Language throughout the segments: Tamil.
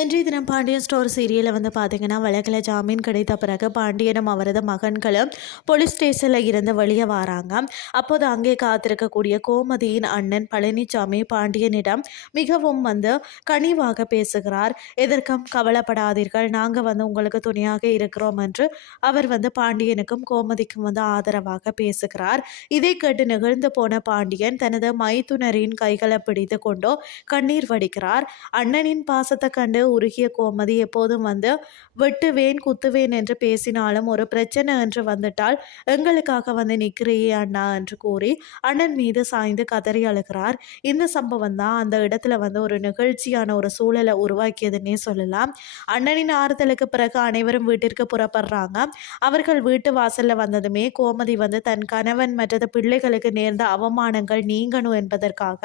இன்றைய தினம் பாண்டியன் ஸ்டோர் சீரியலில் வந்து பார்த்தீங்கன்னா வழக்கில் ஜாமீன் கிடைத்த பிறகு பாண்டியனும் அவரது மகன்களும் போலீஸ் ஸ்டேஷனில் இருந்து வெளியே வராங்க. அப்போது அங்கே காத்திருக்கக்கூடிய கோமதியின் அண்ணன் பழனிசாமி பாண்டியனிடம் மிகவும் வந்து கனிவாக பேசுகிறார். எதற்கும் கவலைப்படாதீர்கள். நாங்கள் வந்து உங்களுக்கு துணையாக இருக்கிறோம் என்று அவர் வந்து பாண்டியனுக்கும் கோமதிக்கும் வந்து ஆதரவாக பேசுகிறார். இதை கேட்டு நிகழ்ந்து போன பாண்டியன் தனது மைத்துனரின் கைகளை பிடித்து கொண்டோ கண்ணீர் வடிக்கிறார். அண்ணனின் பாசத்தை கண்டு உருகிய கோமதி எப்போதும் வந்து வெட்டுவேன் குத்துவேன் என்று பேசினாலும் ஒரு பிரச்சனை என்று வந்துட்டால் எங்களுக்காக வந்து நிற்கிறியே அண்ணா என்று கூறி அண்ணன் மீது சாய்ந்து கதறி அழுகிறார். இந்த சம்பவம் தான் அந்த இடத்துல வந்து ஒரு நிகழ்ச்சியான ஒரு சூழலை உருவாக்கியதுன்னே சொல்லலாம். அண்ணனின் ஆறுதலுக்கு பிறகு அனைவரும் வீட்டிற்கு புறப்படுறாங்க. அவர்கள் வீட்டு வாசல்ல வந்ததுமே கோமதி வந்து தன் கணவன் மற்றது பிள்ளைகளுக்கு நேர்ந்த அவமானங்கள் நீங்கணும் என்பதற்காக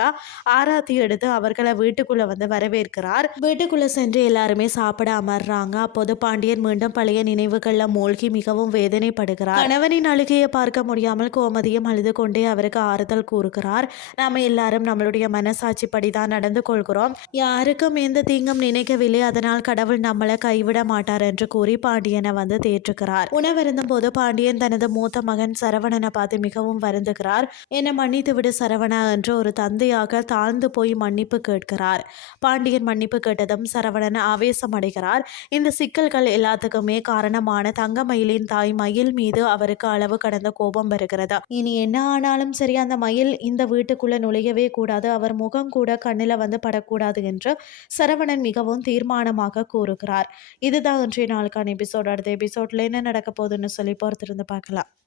ஆராத்தி எடுத்து அவர்களை வீட்டுக்குள்ள வந்து வரவேற்கிறார். வீட்டுக்குள்ள சென்று எல்லாருமே சாப்பிட அமர்றாங்க அப்போது பாண்டியன் மீண்டும் பழைய நினைவுகளில் மூழ்கி மிகவும் வேதனைப்படுகிறார். கணவனின் அழுகையை பார்க்க முடியாமல் கோமதியும் அழுது கொண்டே அவருக்கு ஆறுதல் கூறுகிறார். நாம எல்லாரும் நம்மளுடைய மனசாட்சிப்படி தான் நடந்து கொள்கிறோம். யாருக்கும் எந்த தீங்கும் நினைக்கவில்லை. அதனால் கடவுள் நம்மளை கைவிட மாட்டார் என்று கூறி பாண்டியனை வந்து தேற்றுகிறார். உணவருந்தும் போது பாண்டியன் தனது மூத்த மகன் சரவணனை பார்த்து மிகவும் வருந்துகிறார். என்னை மன்னித்து விடு சரவணா என்று ஒரு தந்தையாக தாழ்ந்து போய் மன்னிப்பு கேட்கிறார். பாண்டியன் மன்னிப்பு கேட்டதும் சரவணன் ஆவேசம் அடைகிறார். இந்த சிக்கல்கள் எல்லாத்துக்குமே காரணமான தங்கமயிலின் தாய் மயில் மீது அவருக்கு அளவு கடந்த கோபம் வருகிறது. இனி என்ன ஆனாலும் சரி அந்த மயில் இந்த வீட்டுக்குள்ள நுழையவே கூடாது. அவர் முகம் கூட கண்ணில் வந்து படக்கூடாது என்று சரவணன் மிகவும் தீர்மானமாக கூறுகிறார். இதுதான் இன்றைய நாளுக்கான எபிசோட் அடுத்த எபிசோட்ல என்ன நடக்க போகுதுன்னு சொல்லி பொறுத்திருந்து பார்க்கலாம்.